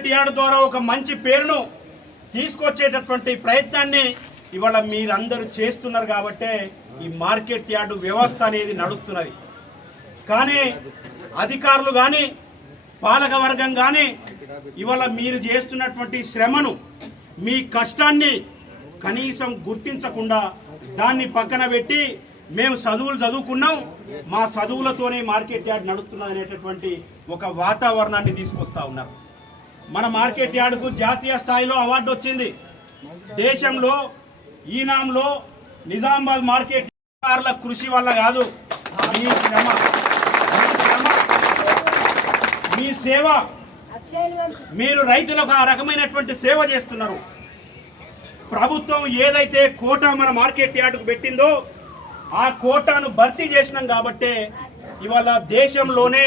Market yard ద్వారా ఒక మంచి పేరును తీసుకొచ్చేటటువంటి ప్రయత్నాన్ని ఇవాళ మీరందరూ చేస్తున్నారు కాబట్టే ఈ మార్కెట్ యార్డు వ్యవస్థ అనేది నడుస్తున్నది. కానీ అధికారులు కానీ పాలక వర్గం కానీ ఇవాళ మీరు చేస్తున్నటువంటి శ్రమను మీ కష్టాన్ని కనీసం గుర్తించకుండా దాన్ని పక్కన పెట్టి మేము చదువులు చదువుకున్నాం మా చదువులతోనే మార్కెట్ యార్డ్ నడుస్తున్నది అనేటటువంటి ఒక వాతావరణాన్ని తీసుకొస్తా ఉన్నారు. మన మార్కెట్ యార్డుకు జాతీయ స్థాయిలో అవార్డు వచ్చింది. దేశంలో ఈనాంలో నిజామాబాద్ మార్కెట్ యార్డుల కృషి వల్ల కాదు. మీ శ్రమ మీ శ్రమ, మీ సేవ. మీరు రైతులకు ఆ రకమైనటువంటి సేవ చేస్తున్నారు. ప్రభుత్వం ఏదైతే కోటా మన మార్కెట్ యార్డుకు పెట్టిందో ఆ కోటాను భర్తీ చేసినాం కాబట్టే ఇవాళ దేశంలోనే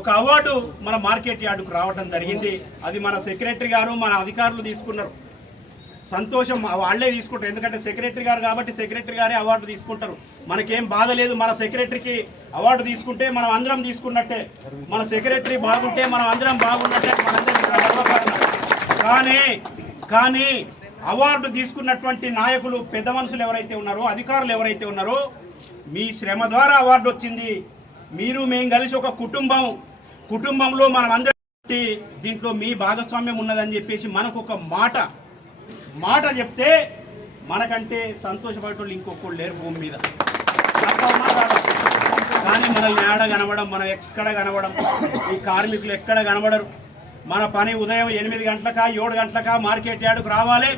ఒక అవార్డు మన మార్కెట్ యార్డుకు రావడం జరిగింది. అది మన సెక్రటరీ గారు మన అధికారులు తీసుకున్నారు. సంతోషం వాళ్ళే తీసుకుంటారు. ఎందుకంటే సెక్రటరీ గారు కాబట్టి సెక్రటరీ గారే అవార్డు తీసుకుంటారు. మనకేం బాధ లేదు. మన సెక్రటరీకి అవార్డు తీసుకుంటే మనం అందరం తీసుకున్నట్టే. మన సెక్రటరీ బాగుంటే మనం అందరం బాగున్నట్టే. మనందరం కానీ కానీ అవార్డు తీసుకున్నటువంటి నాయకులు పెద్ద మనుషులు ఎవరైతే ఉన్నారో అధికారులు ఎవరైతే ఉన్నారో మీ శ్రమ ద్వారా అవార్డు వచ్చింది. మీరు మేము కలిసి ఒక కుటుంబం కుటుంబంలో మనం అందరం దీంట్లో మీ భాగస్వామ్యం ఉన్నదని చెప్పేసి మనకు ఒక మాట మాట చెప్తే మనకంటే సంతోషపడేటోళ్ళు ఇంకొకళ్ళు లేరు భూమి మీద. కానీ మనల్ని ఏడ కనబడం మనం ఎక్కడ కనబడం ఈ కార్మికులు ఎక్కడ కనబడరు. మన పని ఉదయం ఎనిమిది గంటలకా ఏడు గంటలకా మార్కెట్ యార్డుకు రావాలి.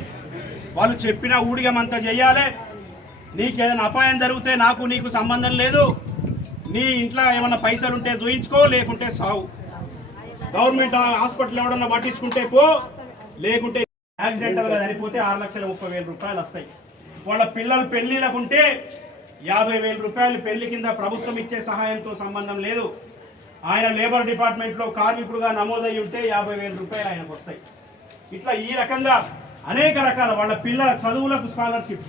వాళ్ళు చెప్పిన ఊడిగమంతా చేయాలి. నీకు ఏదైనా అపాయం జరిగితే నాకు నీకు సంబంధం లేదు. నీ ఇంట్లో ఏమన్నా పైసలు ఉంటే చూయించుకో లేకుంటే సావు. గవర్నమెంట్ హాస్పిటల్ ఎవడన్నా పట్టించుకుంటే పో లేకుంటే యాక్సిడెంటల్గా చనిపోతే ఆరు లక్షల ముప్పై వేల రూపాయలు వస్తాయి. వాళ్ళ పిల్లలు పెళ్ళిలకు ఉంటే యాభై వేల రూపాయలు పెళ్ళి కింద ప్రభుత్వం ఇచ్చే సహాయంతో సంబంధం లేదు. ఆయన లేబర్ డిపార్ట్మెంట్లో కార్మికుడుగా నమోదయ్యి ఉంటే యాభై వేల రూపాయలు ఆయనకు వస్తాయి. ఇట్లా ఈ రకంగా అనేక రకాల వాళ్ళ పిల్లల చదువులకు స్కాలర్షిప్.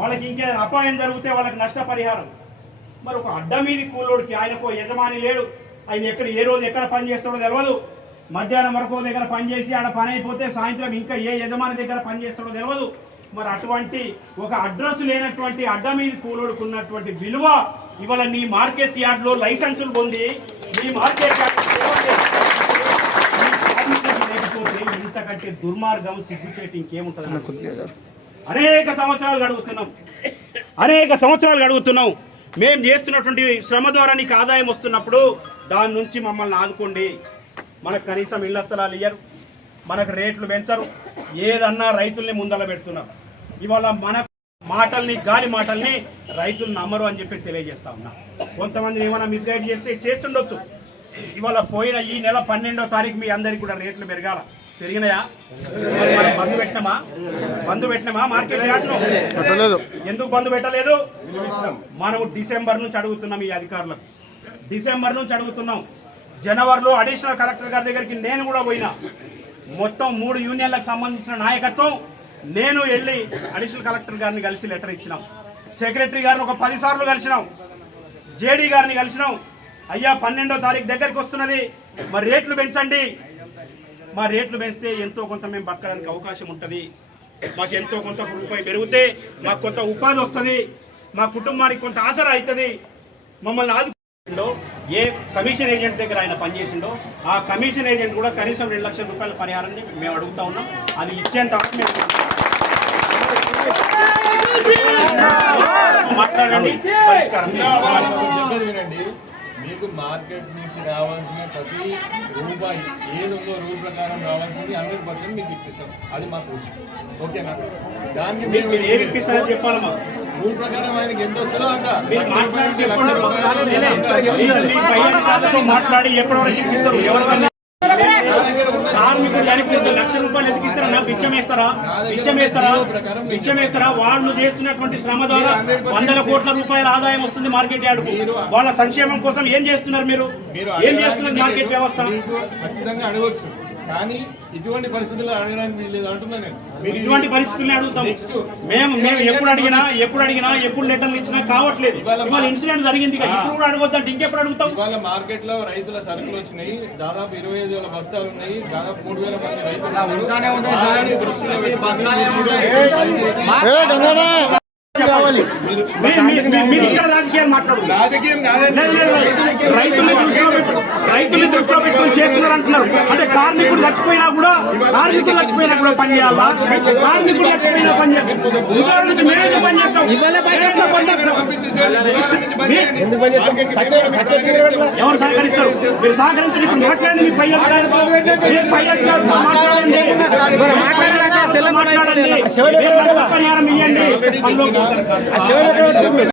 వాళ్ళకి ఇంకే అపాయం జరిగితే వాళ్ళకి నష్టపరిహారం. మరి ఒక అడ్డ మీది కూలోడికి ఆయనకు యజమాని లేడు. ఆయన ఎక్కడ ఏ రోజు ఎక్కడ పని చేస్తాడో తెలియదు మధ్యాహ్నం వరకు దగ్గర పని చేసి ఆడ పని అయిపోతే సాయంత్రం ఇంకా ఏ యజమాని దగ్గర పని చేస్తాడో తెలియదు మరి అటువంటి ఒక అడ్రస్ లేనటువంటి అడ్డ మీది కూలోడికి ఉన్నటువంటి విలువ ఇవాళ నీ మార్కెట్ యార్డ్లో లైసెన్సులు పొంది నీ మార్కెట్ యార్డ్ లేకపోతే ఇంతకంటే దుర్మార్గం సిగ్గుచేటి ఇంకేముంటుంది? అనేక సంవత్సరాలు గడుగుతున్నాం. అనేక సంవత్సరాలు గడుగుతున్నాం. మేము చేస్తున్నటువంటి శ్రమ ద్వారా నీకు ఆదాయం వస్తున్నప్పుడు దాని నుంచి మమ్మల్ని ఆదుకోండి. మనకు కనీసం ఇళ్ళత్తలాలు ఇయ్యరు మనకు రేట్లు పెంచరు ఏదన్నా రైతుల్ని ముందల పెడుతున్నారు ఇవాళ మన మాటల్ని గాలి మాటల్ని రైతులు నమ్మరు అని చెప్పి తెలియజేస్తా ఉన్నా. కొంతమంది ఏమైనా మిస్గైడ్ చేస్తే చేస్తుండొచ్చు. ఇవాళ పోయిన ఈ నెల పన్నెండో తారీఖు మీ అందరికి కూడా రేట్లు పెరగాల. పెరిగినాయా? మరి మనం బంద్ పెట్టినామా? బంద్ పెట్టినామా? మార్కెట్ యార్డ్ను ఎందుకు బంద్ పెట్టలేదు? మనం డిసెంబర్ నుంచి అడుగుతున్నాం ఈ అధికారులకు. డిసెంబర్ నుంచి అడుగుతున్నాం. జనవరిలో అడిషనల్ కలెక్టర్ గారి దగ్గరికి నేను కూడా పోయినా. మొత్తం మూడు యూనియన్లకు సంబంధించిన నాయకత్వం నేను వెళ్ళి అడిషనల్ కలెక్టర్ గారిని కలిసి లెటర్ ఇచ్చినాం. సెక్రటరీ గారిని ఒక పది సార్లు కలిసినాం. జేడీ గారిని కలిసినాం. అయ్యా పన్నెండో తారీఖు దగ్గరికి వస్తున్నది. మరి రేట్లు పెంచండి. మా రేట్లు పెంచితే ఎంతో కొంత మేము బతకడానికి అవకాశం ఉంటుంది. మాకు ఎంతో కొంత రూపాయి పెరిగితే మాకు కొంత ఉపాధి వస్తుంది. మా కుటుంబానికి కొంత ఆసరా అవుతుంది మమ్మల్ని ఆదుకుండో ఏ కమిషన్ ఏజెంట్ దగ్గర ఆయన పనిచేసిండో ఆ కమిషన్ ఏజెంట్ కూడా కనీసం రెండు లక్షల రూపాయల పరిహారాన్ని మేము అడుగుతా ఉన్నాం. అది ఇచ్చేంత మేము మాట్లాడండి. పరిష్కారం. మీకు మార్కెట్ నుంచి రావాల్సిన ప్రతి రూపాయి ఏది ఉందో రూల్ ప్రకారం రావాల్సింది హండ్రెడ్ పర్సెంట్ మీకు ఇప్పిస్తాం. అది మాకు ఉచితం ఓకేనా దానికి మీరు మీరు ఏమి ఇప్పిస్తారో చెప్పాలి మాకు. రూల్ ప్రకారం ఆయనకి ఎంత వస్తుందో అంత. మాట్లాడి మీ ఎప్పటివరకు కార్మికుడు ఇంత లక్ష రూపాయలు ఎందుకు ఇస్తారా బిచ్చం వేస్తారా? బిచ్చం వేస్తారా? బిచ్చం వేస్తారా? వాళ్ళు చేస్తున్నటువంటి శ్రమ ద్వారా వందల కోట్ల రూపాయల ఆదాయం వస్తుంది మార్కెట్ యార్డ్ వాళ్ళ సంక్షేమం కోసం ఏం చేస్తున్నారు మీరు? ఏం చేస్తున్నారు మార్కెట్ వ్యవస్థ? ఖచ్చితంగా అడగొచ్చు. కానీ ఇటువంటి పరిస్థితుల్లో అడగడానికి అంటున్నా నేను. ఇటువంటి అడుగుతాం మేము మేము ఎప్పుడు అడిగినా ఎప్పుడు అడిగినా ఎప్పుడు లెటర్లు ఇచ్చినా కావట్లేదు. ఇవాళ ఇన్సిడెంట్ జరిగింది కదా. ఇప్పుడు కూడా అడగొద్దంటే ఇంకెప్పుడు అడుగుతాం? ఇవాళ మార్కెట్లో రైతుల సరుకులు వచ్చినాయి. దాదాపు ఇరవై ఐదు వేల బస్తాలు ఉన్నాయి. దాదాపు మూడు వేల మంది రైతులు దృష్టిలో మీరు ఇక్కడ రాజకీయాలు మాట్లాడు రైతుల్ని దృష్టిలో పెట్టుకొని చేస్తున్నారు అంటున్నారు. అంటే కార్మికుడు చచ్చిపోయినా కూడా కార్మికుడు చచ్చిపోయినా కూడా పని చేయాలా? కార్మికుడు చచ్చిపోయినా పని చేయాలి ఉదాహరణకి మేమే పని చేస్తాం. ఎవరు సహకరిస్తారు? మీరు సహకరించండి. ఇప్పుడు మాట్లాడండి మీ పై అధికారులతో. మీ పై అధికారులతో మాట్లాడండి. మాట్లాడండి. పరిహారం ఇవ్వండి.